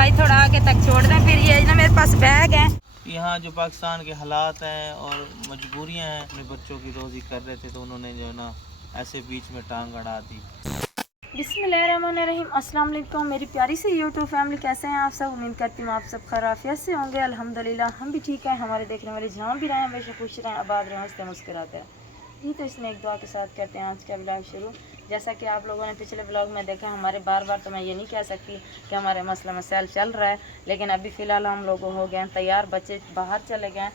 भाई थोड़ा आगे तक छोड़ दें, फिर ये ना मेरे पास बैग है। यहाँ जो पाकिस्तान के हालात हैं और मजबूरियाँ हैं, अपने बच्चों की रोज़ी कर रहे थे तो उन्होंने जो है ना ऐसे बीच में टांग अड़ा दी। बिस्मिल्लाहिर्रहमानिर्रहीम, अस्सलाम वालेकुम मेरी प्यारी सी यूट्यूब फैमिली, कैसे हैं आप सब? उम्मीद करती हूँ आप सब खैरियत से होंगे। अल्हम्दुलिल्लाह हम भी ठीक हैं। हमारे देखने वाले जहाँ भी रहें हमेशा खुश रहें, आबाद रहें, हंसते मुस्कुराते हैं। जी तो इसमें एक दुआ के साथ करते हैं आज का ब्लॉग शुरू। जैसा कि आप लोगों ने पिछले ब्लॉग में देखा, हमारे बार बार तो मैं ये नहीं कह सकती कि हमारे मसला मसाइल चल रहा है, लेकिन अभी फ़िलहाल हम लोग हो गए हैं तैयार, बच्चे बाहर चले गए।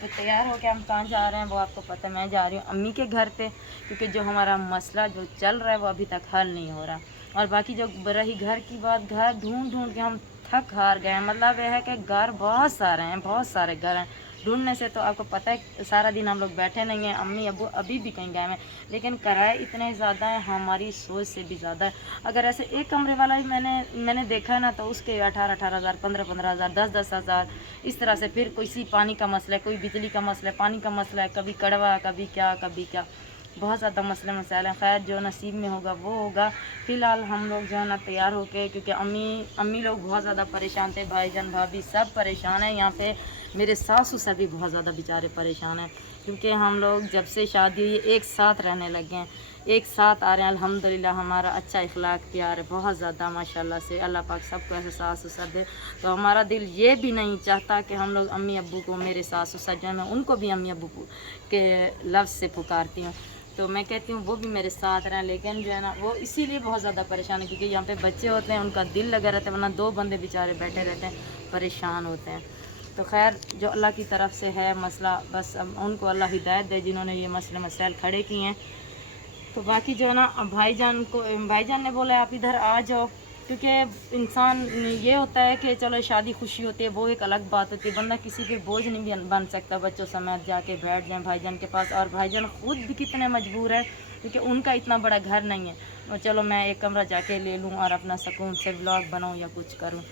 तो तैयार हो के हम कहाँ जा रहे हैं वो आपको पता है। मैं जा रही हूँ अम्मी के घर पे, क्योंकि जो हमारा मसला जो चल रहा है वो अभी तक हल नहीं हो रहा। और बाकी जो रही घर की बात, घर ढूंढ ढूंढ के हम थक हार गए हैं। मतलब यह है कि घर बहुत सारे हैं, बहुत सारे घर हैं। ढूंढने से तो आपको पता है सारा दिन हम लोग बैठे नहीं हैं। अम्मी अबू अभी भी कहीं गए हैं, लेकिन किराए इतने ज़्यादा हैं, हमारी सोच से भी ज़्यादा है। अगर ऐसे एक कमरे वाला ही मैंने देखा है ना, तो उसके 18-18 हज़ार, 15-15 हज़ार, 10-10 हज़ार इस तरह से। फिर किसी पानी का मसला है, कोई बिजली का मसला है, पानी का मसला है, कभी कड़वा, कभी क्या, बहुत ज़्यादा मसले मसाइल हैं। खैर जो नसीब में होगा वो होगा। फ़िलहाल हम लोग जो है ना तैयार होके, क्योंकि अम्मी लोग बहुत ज़्यादा परेशान थे, भाईजान भाभी सब परेशान हैं। यहाँ पे मेरे सास ससुर भी बहुत ज़्यादा बेचारे परेशान हैं, क्योंकि हम लोग जब से शादी हुई एक साथ रहने लगे हैं, एक साथ आ रहे हैं। अल्हम्दुलिल्लाह हमारा अच्छा इखलाक प्यार है बहुत ज़्यादा, माशाल्लाह से। अल्लाह पाक सबको ऐसे सास ससुर दे। तो हमारा दिल ये भी नहीं चाहता कि हम लोग अम्मी अब्बू को, मेरे सास ससुर जो है मैं उनको भी अम्मी अब्बू के लफ्ज़ से पुकारती हूँ, तो मैं कहती हूँ वो भी मेरे साथ रहें। लेकिन जो है ना वो इसीलिए बहुत ज़्यादा परेशान है, क्योंकि यहाँ पे बच्चे होते हैं, उनका दिल लगा रहता है, वरना दो बंदे बेचारे बैठे रहते हैं, परेशान होते हैं। तो खैर जो अल्लाह की तरफ से है मसला, बस उनको अल्लाह हिदायत दे जिन्होंने ये मसले मसाइल खड़े किए हैं। तो बाकी जो है ना भाईजान ने बोला आप इधर आ जाओ, क्योंकि इंसान ये होता है कि चलो शादी खुशी होती है वो एक अलग बात होती है, बंदा किसी पे बोझ नहीं बन सकता। बच्चों समेत जाके बैठ जाएं भाईजान के पास, और भाईजान ख़ुद भी कितने मजबूर है, क्योंकि उनका इतना बड़ा घर नहीं है। और चलो मैं एक कमरा जाके ले लूँ और अपना सुकून से व्लॉग बनाऊँ या कुछ करूँ।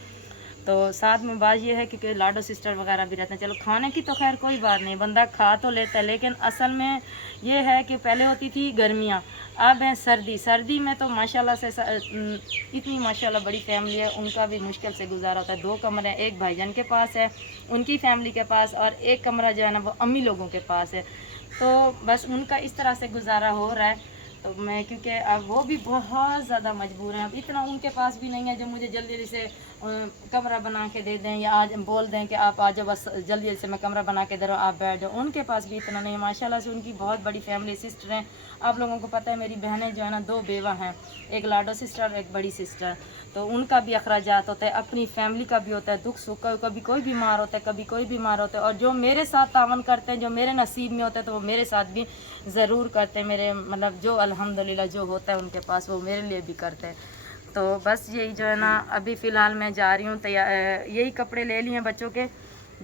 तो साथ में बात ये है कि लाडो सिस्टर वगैरह भी रहते हैं। चलो खाने की तो खैर कोई बात नहीं, बंदा खा तो लेता है, लेकिन असल में ये है कि पहले होती थी गर्मियाँ, अब है सर्दी में तो माशाल्लाह से इतनी माशाल्लाह बड़ी फैमिली है, उनका भी मुश्किल से गुजारा होता है। 2 कमरे एक भाईजान के पास है, उनकी फैमिली के पास, और एक कमरा जो है ना वो अम्मी लोगों के पास है। तो बस उनका इस तरह से गुजारा हो रहा है। तो मैं, क्योंकि अब वो भी बहुत ज़्यादा मजबूर हैं, अब इतना उनके पास भी नहीं है जो मुझे जल्दी से कमरा बना के दे दें, या आज बोल दें कि आप आ जाओ, बस जल्दी से मैं कमरा बना के दे रहा हूँ, आप बैठ जाओ। उनके पास भी इतना नहीं है। माशाल्लाह से उनकी बहुत बड़ी फैमिली, सिस्टर हैं। आप लोगों को पता है मेरी बहनें जो है ना 2 बेवा हैं, एक लाडो सिस्टर, एक बड़ी सिस्टर। तो उनका भी अखराजात होता है, अपनी फैमिली का भी होता है, दुख सुख का। कभी कोई बीमार होता है, कभी कोई बीमार होता है, और जो मेरे साथ तावन करते हैं, जो मेरे नसीब में होता है, तो वो मेरे साथ भी ज़रूर करते हैं। मेरे मतलब जो अल्हम्दुलिल्लाह जो होता है उनके पास, वो मेरे लिए भी करते हैं। तो बस यही जो है ना अभी फ़िलहाल मैं जा रही हूँ तैयार, यही कपड़े ले लिए हैं बच्चों के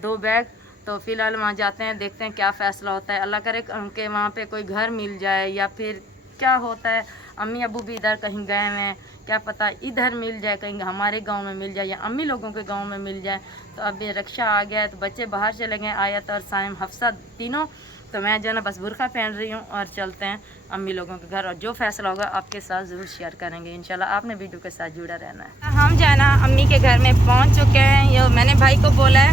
2 बैग। तो फ़िलहाल वहाँ जाते हैं, देखते हैं क्या फ़ैसला होता है। अल्लाह करे कि वहाँ पे कोई घर मिल जाए, या फिर क्या होता है। अम्मी अबू भी इधर कहीं गए हैं, क्या पता इधर मिल जाए, कहीं हमारे गांव में मिल जाए, या अम्मी लोगों के गांव में मिल जाए। तो अब ये रक्षा आ गया है, तो बच्चे बाहर चले गए, आयत और साइम हफ्सा तीनों। तो मैं जो है ना बस बुरखा पहन रही हूँ और चलते हैं अम्मी लोगों के घर, और जो फैसला होगा आपके साथ ज़रूर शेयर करेंगे इंशाल्लाह। आपने वीडियो के साथ जुड़ा रहना है। हम जो है ना अम्मी के घर में पहुँच चुके हैं। ये मैंने भाई को बोला है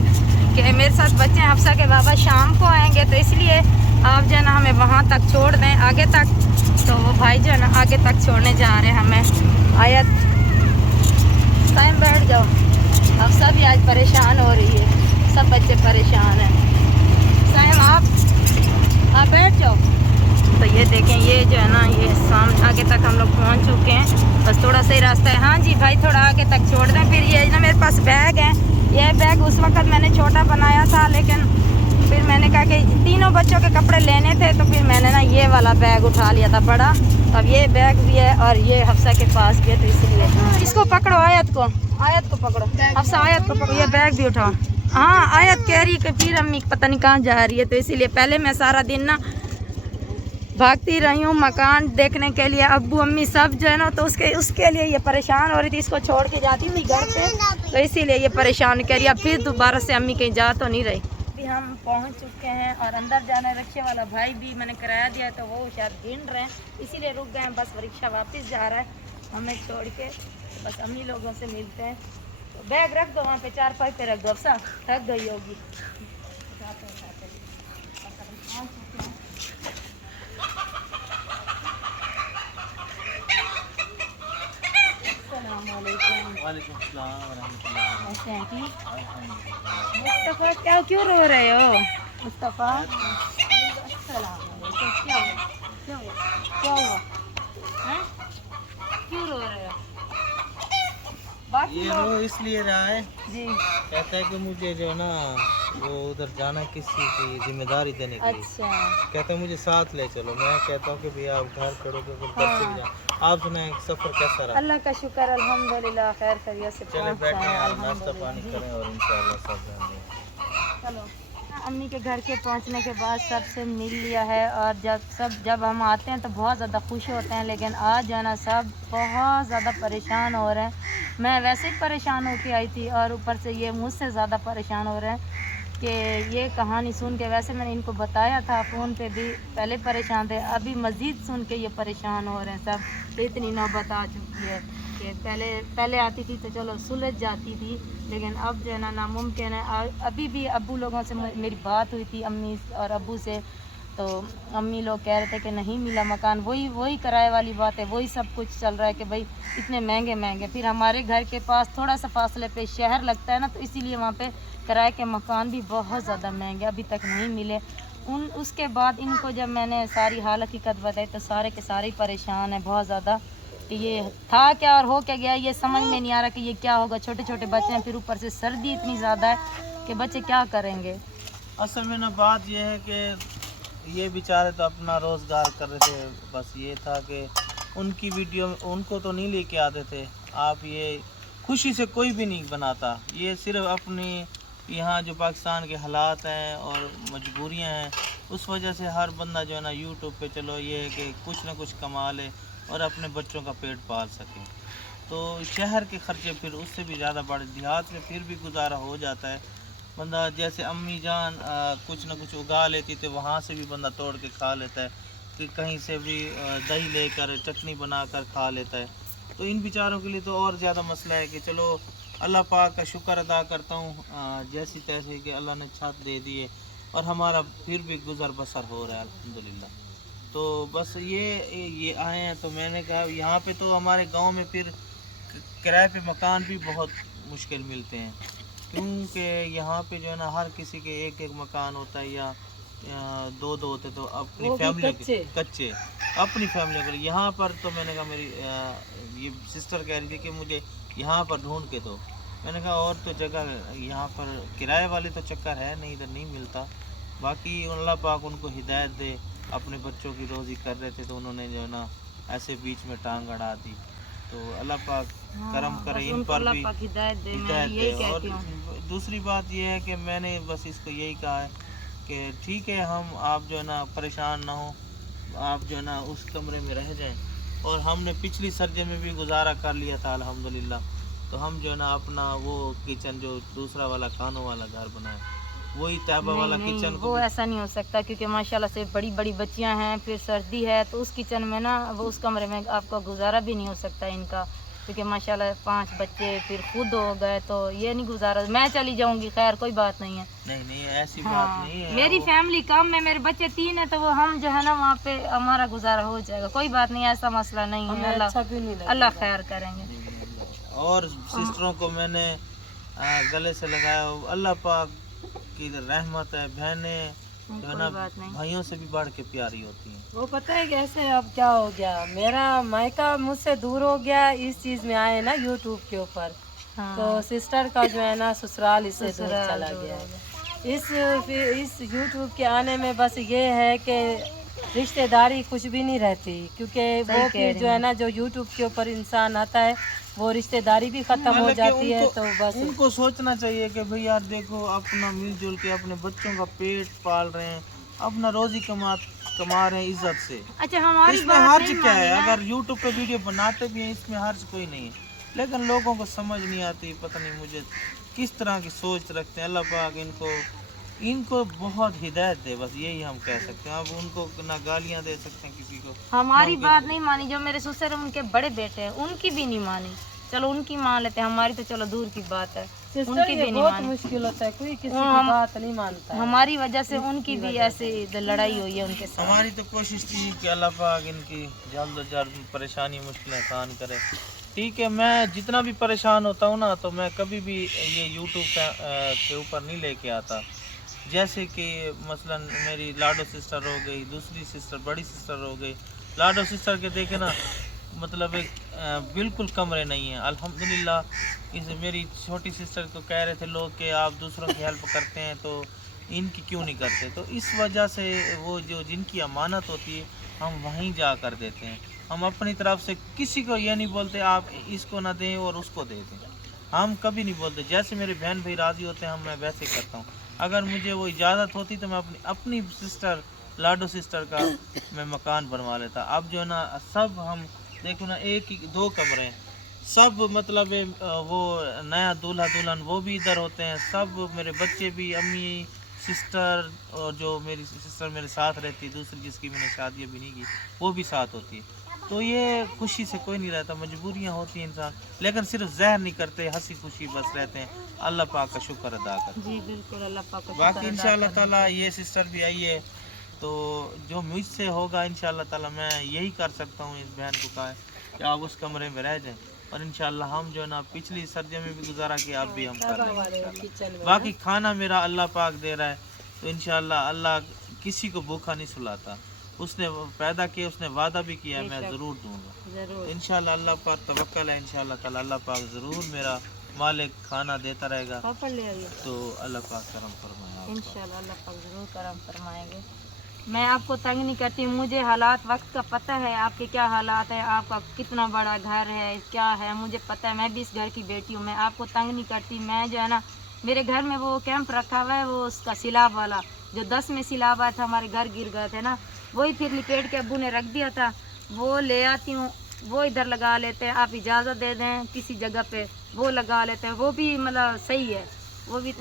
कि मेरे साथ बच्चे हफ्सा के बाबा शाम को आएंगे, तो इसलिए आप जो है ना हमें वहाँ तक छोड़ दें, आगे तक। तो वो भाई जो है ना आगे तक छोड़ने जा रहे हैं हमें। आयत टाइम बैठ जाओ, अब सब ही आज परेशान हो रही है, सब बच्चे परेशान हैं। साइम आप बैठ जाओ। तो ये देखें, ये जो है ना ये सामने आगे तक हम लोग पहुंच चुके हैं, बस थोड़ा सा ही रास्ता है। हाँ जी भाई थोड़ा आगे तक छोड़ दें। फिर ये ना मेरे पास बैग है, ये बैग उस वक़्त मैंने छोटा बनाया था, लेकिन फिर मैंने कहा कि तीनों बच्चों के कपड़े लेने थे, तो फिर मैंने ना ये वाला बैग उठा लिया था बड़ा। अब ये बैग भी है और ये हफ्सा के पास भी है, तो इसलिए इसको पकड़ो, आयत को पकड़ो, हफ्सा आयत को पकड़ो, ये बैग भी उठाओ। हाँ आयत कह रही कि फिर अम्मी पता नहीं कहाँ जा रही है, तो इसीलिए पहले मैं सारा दिन ना भागती रही हूँ मकान देखने के लिए, अब्बू अम्मी सब जो है ना, तो उसके लिए ये परेशान हो रही थी। इसको छोड़ के जाती थी घर पे, तो इसीलिए ये परेशान कर रही। अब फिर दोबारा से अम्मी कहीं जा तो नहीं रही। अभी हम पहुँच चुके हैं और अंदर जाना है। रिक्शे वाला भाई भी मैंने किराया दिया है, तो वो शायद गिन रहे हैं, इसीलिए रुक गए हैं। बस रिक्शा वापस जा रहा है हमें छोड़ के, बस अम्मी लोगों से मिलते हैं। तो बैग रख दो वहाँ पे, 4 पाई पे रख दो, अफसा थक गई होगी। वालेकुम सलाम वरहमतुल्लाह। कैसे हैं ठीक? अल्हम्दुलिल्लाह। मुस्तफ़ा क्या क्यों रो रहे हो मुस्तफ़ा? अस्सलाम वालेकुम। क्या हुआ? क्या हुआ? हैं? क्यों रो रहे हो? बाकी ये लोग रो इसलिए रहा है, जी कहता है कि मुझे जो है ना वो उधर जाना किसी की जिम्मेदारी देने के लिए, अच्छा कहता है मुझे साथ ले चलो। मैं कहता हूँ कि भैया आप घर छोड़ोगे तो घर से भी जाओ। आप सुनाएं सफ़र कैसा रहा? अल्लाह का शुक्र अल्हम्दुलिल्लाह खैर खैरियत से चले पहुंच बैठे जाए हैं, नाश्ता अल्हम्दुलिल्लाह पानी जी। करें और इंशाअल्लाह सब जाएंगे। चलो अम्मी के घर के पहुंचने के बाद सबसे मिल लिया है, और जब हम आते हैं तो बहुत ज़्यादा खुश होते हैं, लेकिन आज जो है ना सब बहुत ज़्यादा परेशान हो रहे हैं। मैं वैसे ही परेशान होके आई थी और ऊपर से ये मुझसे ज़्यादा परेशान हो रहे हैं कि ये कहानी सुन के, वैसे मैंने इनको बताया था फ़ोन पे भी, पहले परेशान थे, अभी मज़ीद सुन के ये परेशान हो रहे हैं सब। तो इतनी नौबत आ चुकी है कि पहले आती थी तो चलो सुलझ जाती थी, लेकिन अब जो है ना नामुमकिन है। अभी भी अब्बू लोगों से मेरी बात हुई थी, अम्मी और अब्बू से, तो अम्मी लोग कह रहे थे कि नहीं मिला मकान, वही किराए वाली बात है, वही सब कुछ चल रहा है कि भाई इतने महंगे। फिर हमारे घर के पास थोड़ा सा फासले पे शहर लगता है ना, तो इसीलिए वहाँ पे किराए के मकान भी बहुत ज़्यादा महंगे, अभी तक नहीं मिले। उसके बाद इनको जब मैंने सारी हाल हकीकत बताई तो सारे के सारे ही परेशान हैं बहुत ज़्यादा कि ये था क्या और हो क्या गया, ये समझ में नहीं आ रहा कि ये क्या होगा। छोटे छोटे बच्चे हैं, फिर ऊपर से सर्दी इतनी ज़्यादा है कि बच्चे क्या करेंगे। असल में ना बात यह है कि ये बेचारे तो अपना रोज़गार कर रहे थे, बस ये था कि उनकी वीडियो उनको तो नहीं लेके आते थे। आप ये खुशी से कोई भी नहीं बनाता, ये सिर्फ अपनी यहाँ जो पाकिस्तान के हालात हैं और मजबूरियाँ हैं, उस वजह से हर बंदा जो है ना यूट्यूब पे चलो ये है कि कुछ ना कुछ कमा ले और अपने बच्चों का पेट पाल सके। तो शहर के खर्चे फिर उससे भी ज़्यादा बढ़, देहात में फिर भी गुजारा हो जाता है। बंदा जैसे अम्मी जान कुछ ना कुछ उगा लेती तो वहाँ से भी बंदा तोड़ के खा लेता है, कि कहीं से भी दही लेकर चटनी बनाकर खा लेता है। तो इन बेचारों के लिए तो और ज़्यादा मसला है कि चलो अल्लाह पाक का शुक्र अदा करता हूँ जैसी तैसे कि अल्लाह ने छत दे दिए और हमारा फिर भी गुजर बसर हो रहा है अल्हम्दुलिल्लाह। तो बस ये आए हैं, तो मैंने कहा यहाँ पे तो हमारे गांव में फिर किराए पे मकान भी बहुत मुश्किल मिलते हैं, क्योंकि यहाँ पे जो है ना हर किसी के एक एक मकान होता है या दो दो होते, तो अपनी फैमिली कच्चे अपनी फैमिली के लिए। यहाँ पर तो मैंने कहा मेरी ये सिस्टर कह रही थी कि मुझे यहाँ पर ढूंढ के दो। मैंने कहा और तो जगह यहाँ पर किराए वाले तो चक्कर है नहीं, इधर नहीं मिलता। बाकी अल्लाह पाक उनको हिदायत दे, अपने बच्चों की रोज़ी कर रहे थे तो उन्होंने जो है ना ऐसे बीच में टांग अड़ा दी। तो अल्लाह पाक करम करे इन पर भी, हिदायत दे, मैं हिदायत यही दे। और कहती हूँ। दूसरी बात ये है कि मैंने बस इसको यही कहा है कि ठीक है हम आप जो है ना परेशान ना हो, आप जो है ना उस कमरे में रह जाएं। और हमने पिछली सर्दी में भी गुजारा कर लिया था अल्हम्दुलिल्लाह, तो हम जो है ना अपना वो किचन जो दूसरा वाला खानों वाला घर बनाए, वही तैबा वाला किचन को वो ऐसा नहीं हो सकता, क्योंकि माशाल्लाह से बड़ी बड़ी बच्चियां हैं, फिर सर्दी है, तो उस किचन में ना वो उस कमरे में आपका गुजारा भी नहीं हो सकता इनका, क्योंकि माशाल्लाह 5 बच्चे फिर खुद हो गए, तो ये नहीं गुजारा। मैं चली जाऊंगी, खैर कोई बात नहीं है। नहीं ऐसी हाँ, बात नहीं है। मेरी फैमिली कम है, मेरे बच्चे 3 है, तो वो हम जो है ना वहाँ पे हमारा गुजारा हो जाएगा, कोई बात नहीं, ऐसा मसला नहीं है। अल्लाह खैर करेंगे। और सिस्टरों को मैंने गले से लगाया, अल्लाह पाक की रहमत है, बहनें जो है ना भाइयों से भी बढ़ के प्यारी होती हैं। वो पता है कैसे, अब क्या हो गया, मेरा मायका मुझसे दूर हो गया, इस चीज़ में आए ना यूट्यूब के ऊपर। हाँ। तो सिस्टर का जो है ना ससुराल इससे दूर चला गया है। इस यूट्यूब के आने में बस ये है कि रिश्तेदारी कुछ भी नहीं रहती, क्योंकि वो फिर जो है ना जो यूट्यूब के ऊपर इंसान आता है वो रिश्तेदारी भी खत्म हो जाती है। तो बस उनको सोचना चाहिए कि भाई यार देखो अपना मिलजुल के अपने बच्चों का पेट पाल रहे हैं, अपना रोजी कमा रहे हैं इज्जत से। अच्छा हमारी इसमें हर्ज क्या है? अगर यूट्यूब पे वीडियो बनाते भी हैं इसमें हर्ज कोई नहीं है, लेकिन लोगों को समझ नहीं आती, पता नहीं मुझे किस तरह की सोच रखते हैं। अल्लाह पाक इनको बहुत हिदायत दे, बस यही हम कह सकते हैं। अब उनको ना गालियाँ दे सकते हैं किसी को। हमारी बात नहीं मानी, जो मेरे ससुर उनके बड़े बेटे हैं उनकी भी नहीं मानी, चलो उनकी मान लेते हैं, हमारी तो चलो दूर की बात है, सिस्टर उनकी ये भी नहीं बहुत मान, मुश्किल होता है, कोई किसी और की हम- बात नहीं मानता है। हमारी वजह से उनकी भी ऐसे लड़ाई हुई है उनके साथ। हमारी तो कोशिश थी कि अल्लाह पाक इनकी जल्द से जल्द परेशानी मुश्किलें आसान करे। ठीक है, मैं जितना भी परेशान होता हूँ ना, तो मैं कभी भी ये यूट्यूब के ऊपर नहीं लेके आता। जैसे कि मसलन मेरी लाडो सिस्टर हो गई, दूसरी सिस्टर बड़ी सिस्टर हो गई। लाडो सिस्टर के देखे ना, मतलब एक बिल्कुल कमरे नहीं है अल्हम्दुलिल्लाह। इस मेरी छोटी सिस्टर को कह रहे थे लोग कि आप दूसरों की हेल्प करते हैं तो इनकी क्यों नहीं करते, तो इस वजह से वो जो जिनकी अमानत होती है हम वहीं जा कर देते हैं। हम अपनी तरफ से किसी को ये नहीं बोलते आप इसको ना दें और उसको दे दें, हम कभी नहीं बोलते। जैसे मेरे बहन भाई राज़ी होते हैं हम मैं वैसे करता हूँ। अगर मुझे वो इजाज़त होती तो मैं अपनी सिस्टर लाडो सिस्टर का मैं मकान बनवा लेता। अब जो है ना सब हम देखो ना, एक ही 2 कमरे हैं, सब मतलब वो नया दूल्हा दुल्हन वो भी इधर होते हैं, सब मेरे बच्चे भी, अम्मी सिस्टर, और जो मेरी सिस्टर मेरे साथ रहती है दूसरी जिसकी मैंने शादी भी नहीं की वो भी साथ होती है। तो ये खुशी से कोई नहीं रहता, मजबूरियाँ होती हैं इंसान, लेकिन सिर्फ जहर नहीं करते, हंसी खुशी बस रहते हैं। अल्लाह पाक का शुक्र अदा कर। जी बिल्कुल, अल्लाह पाक का बाकी शुक्र अदा इंशाअल्लाह करना ताला ये सिस्टर भी आई है, तो जो मुझसे होगा इंशाअल्लाह ताला मैं यही कर सकता हूँ इस बहन को कहा है कि आप उस कमरे में रह जाएं, और इंशाअल्लाह हम जो है ना पिछली सर्दियों में भी गुजारा किया, अब भी हम कर लेंगे इंशाअल्लाह। किचन में बाकी खाना मेरा अल्लाह पाक दे रहा है, तो इंशाअल्लाह अल्लाह किसी को भूखा नहीं सुलाता। उसने पैदा किया, उसने वादा भी किया है मैं ज़रूर दूंगा। जरूर। इंशाअल्लाह अल्लाह पर तवक्कल है, इंशाअल्लाह ताला अल्लाह पाक ज़रूर मेरा मालिक खाना देता रहेगा, पापड़ ले आइए, तो अल्लाह पाक करम फरमाए आपका। इंशाल्लाह अल्लाह पाक ज़रूर करम फरमाएंगे। मैं आपको तंग नहीं करती, मुझे हालात वक्त का पता है, आपके क्या हालात है, आपका कितना बड़ा घर है क्या है मुझे पता है, मैं भी इस घर की बेटी हूँ, मैं आपको तंग नहीं करती। मैं जो है ना मेरे घर में वो कैंप रखा हुआ है, वो उसका सिलाब वाला जो 10 में सिलाब आया था, हमारे घर गिर गए थे ना, वही फिर लिपेट के अब्बू ने रख दिया था, वो ले आती हूँ, वो इधर लगा लेते हैं। आप इजाज़त दे दें किसी जगह पे वो लगा लेते हैं, वो भी मतलब सही है, वो भी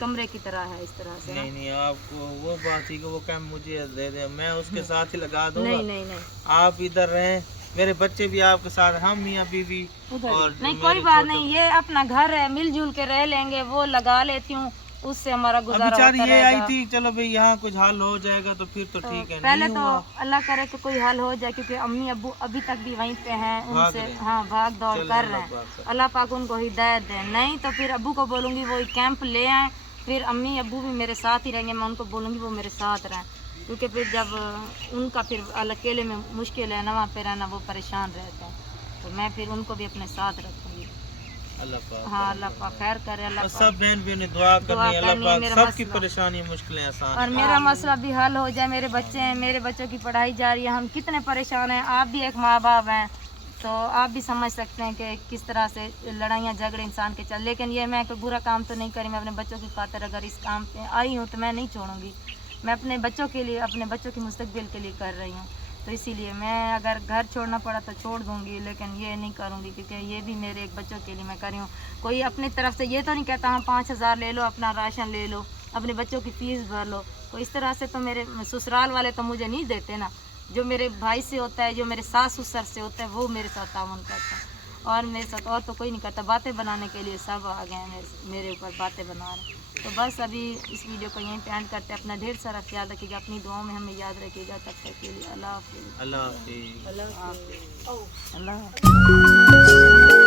कमरे की तरह है इस तरह से ना। नहीं नहीं, आपको वो बात थी कि वो कैंप मुझे दे दे, मैं उसके साथ ही लगा दूंगा। नहीं नहीं नहीं आप इधर रहें, मेरे बच्चे भी आपके साथ, हम मियाँ बीवी, और नहीं, मेरे कोई बात छोटे- नहीं, ये अपना घर है, मिलजुल के रह लेंगे, वो लगा लेती हूँ, उससे हमारा अब गुजारा बेचारी होता ये आई रहेगा। थी, चलो भाई यहाँ कुछ हल हो जाएगा तो फिर तो ठीक है, पहले नहीं तो हुआ। अल्लाह करे कि कोई हल हो जाए, क्योंकि अम्मी अब्बू अभी तक भी वहीं पे हैं, भाग उनसे रहे हैं। हाँ भाग दौड़ चलो, कर अल्लाह रहे हैं। पाक करे। अल्लाह पाक उनको हिदायत दे, नहीं तो फिर अब्बू को बोलूँगी वो कैंप ले आए, फिर अम्मी अब्बू भी मेरे साथ ही रहेंगे, मैं उनको बोलूँगी वो मेरे साथ रहें, क्योंकि फिर जब उनका फिर अकेले में मुश्किल है ना वहाँ पे रहना, वो परेशान रहते हैं, तो मैं फिर उनको भी अपने साथ रखूँगी। अल्लाह पाक हाँ अल्लाह पाक खैर करे, अल्लाह और पाक। सब बहन भी उन्हें दुआ करनी है, अल्लाह करनी है, पाक मेरा सबकी मसला। परेशानी मुश्किलें आसान और मेरा मसला भी हल हो जाए, मेरे बच्चे हैं, मेरे बच्चों की पढ़ाई जारी है, हम कितने परेशान हैं, आप भी एक माँ बाप हैं, तो आप भी समझ सकते हैं कि किस तरह से लड़ाइयाँ झगड़े इंसान के चल। लेकिन ये मैं कोई बुरा काम तो नहीं करी, मैं अपने बच्चों की खातिर अगर इस काम पे आई हूँ तो मैं नहीं छोड़ूंगी, मैं अपने बच्चों के लिए, अपने बच्चों की मुस्तकबिल के लिए कर रही हूँ, तो इसीलिए मैं अगर घर छोड़ना पड़ा तो छोड़ दूँगी, लेकिन ये नहीं करूँगी, क्योंकि ये भी मेरे एक बच्चों के लिए मैं कर रही हूँ। कोई अपनी तरफ से ये तो नहीं कहता हाँ 5,000 ले लो, अपना राशन ले लो, अपने बच्चों की फ़ीस भर लो, तो इस तरह से तो मेरे ससुराल वाले तो मुझे नहीं देते ना, जो मेरे भाई से होता है, जो मेरे सास ससुर से होता है, वो मेरे साथ ताउन करता है, और मेरे साथ और तो कोई नहीं करता। बातें बनाने के लिए सब आ गए हैं मेरे ऊपर, बातें बना रहे हैं। तो बस अभी इस वीडियो को यहीं पे एंड करते हैं। अपना ढेर सारा ख्याल रखिएगा, अपनी दुआओं में हमें याद रखिएगा। तब तक के लिए अल्लाह हाफिज़। अल्लाह हाफिज़। अल्लाह हाफ़िज़। अल्लाह हाफिज़।